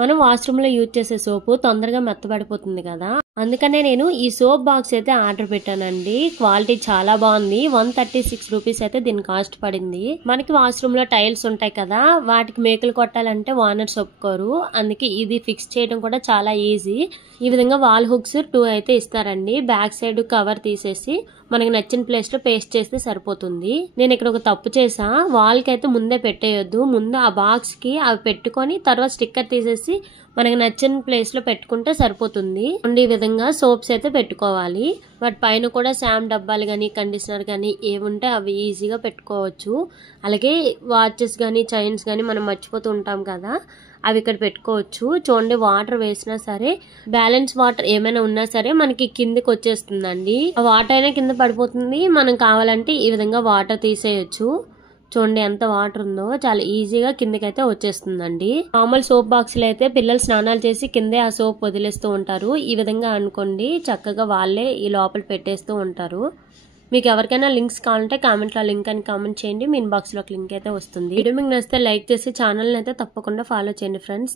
మనం వాష్రూమ్ లో యూజ్ చేసే సోపు తొందరగా మెత్తబడిపోతుంది కదా, అందుకనే నేను ఈ సోప్ బాక్స్ అయితే ఆర్డర్ పెట్టానండి. క్వాలిటీ చాలా బాగుంది. 136 రూపీస్ అయితే దీని కాస్ట్ పడింది. మనకి వాష్రూమ్ లో టైల్స్ ఉంటాయి కదా, వాటికి మేకులు కొట్టాలంటే ఓనర్స్ ఒప్పుకోరు. అందుకే ఇది ఫిక్స్ చేయడం కూడా చాలా ఈజీ. ఈ విధంగా వాల్ హుక్స్ 2 అయితే ఇస్తారండి. బ్యాక్ సైడ్ కవర్ తీసేసి మనకి నచ్చిన ప్లేస్ లో పేస్ట్ చేస్తే సరిపోతుంది. నేను ఇక్కడ ఒక తప్పు చేసా, వాల్ కి అయితే ముందే పెట్టేయొద్దు. ముందు ఆ బాక్స్ కి అవి పెట్టుకొని తర్వాత స్టిక్కర్ తీసేసి మనకి నచ్చిన ప్లేస్ లో పెట్టుకుంటే సరిపోతుంది. ఈ విధంగా సోప్స్ అయితే పెట్టుకోవాలి. వాటి పైన కూడా శామ్ డబ్బాలు గానీ కండిషనర్ గానీ ఏముంటే అవి ఈజీగా పెట్టుకోవచ్చు. అలాగే వాచెస్ గానీ చైన్స్ గానీ మనం మర్చిపోతూ ఉంటాం కదా, అవి ఇక్కడ పెట్టుకోవచ్చు. చూడండి, వాటర్ వేసినా సరే బ్యాలెన్స్ వాటర్ ఏమైనా ఉన్నా సరే మనకి కిందకి వచ్చేస్తుందండి. ఆ వాటర్ అయినా కింద పడిపోతుంది. మనం కావాలంటే ఈ విధంగా వాటర్ తీసేయొచ్చు. చూడండి ఎంత వాటర్ ఉందో, చాలా ఈజీగా కిందకైతే వచ్చేస్తుందండి. నార్మల్ సోప్ బాక్సులు అయితే పిల్లలు స్నానాలు చేసి కిందే ఆ సోప్ వదిలేస్తూ ఉంటారు. ఈ విధంగా అనుకోండి, చక్కగా వాళ్ళే ఈ లోపల పెట్టేస్తూ ఉంటారు. మీకు ఎవరికైనా లింక్స్ కావాలంటే కామెంట్లో లింక్ అని కామెంట్ చేయండి. మీ ఇన్బాక్స్ లోకి లింక్ అయితే వస్తుంది. వీడియో మీకు నచ్చితే లైక్ చేసి ఛానల్ని అయితే తప్పకుండా ఫాలో చేయండి ఫ్రెండ్స్.